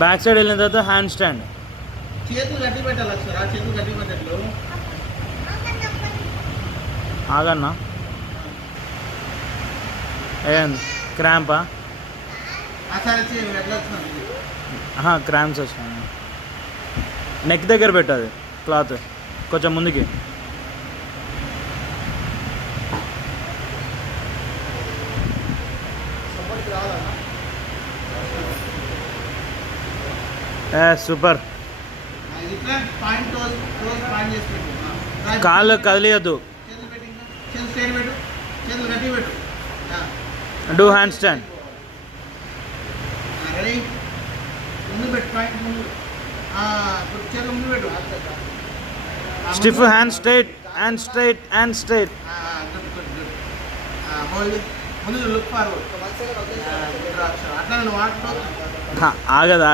Back side వెళ్ళిన తర్వాత hand stand. చేతులు గట్టి పెట్టాలి అక్షర, చేతులు గట్టి పెట్టట్లు. ఆగన్నా ఏంది క్రాంపా? సరే ఎట్లా వచ్చింది? క్రాంప్స్ వచ్చినాయి. నెక్ దగ్గర పెట్టదు క్లాత్ కొంచెం ముందుకి. సూపర్. కాళ్ళు కదిలియద్దు. Do hand stand. రెడీ? ముందు పెట్టు, పాయింట్ ముందు. చేతులు ముందు పెట్టు. Stiff hand straight, hand straight, hand straight. ముందు లుక్ ఫార్వర్డ్. అట్లా నేను వాడుతూ ఆగదు.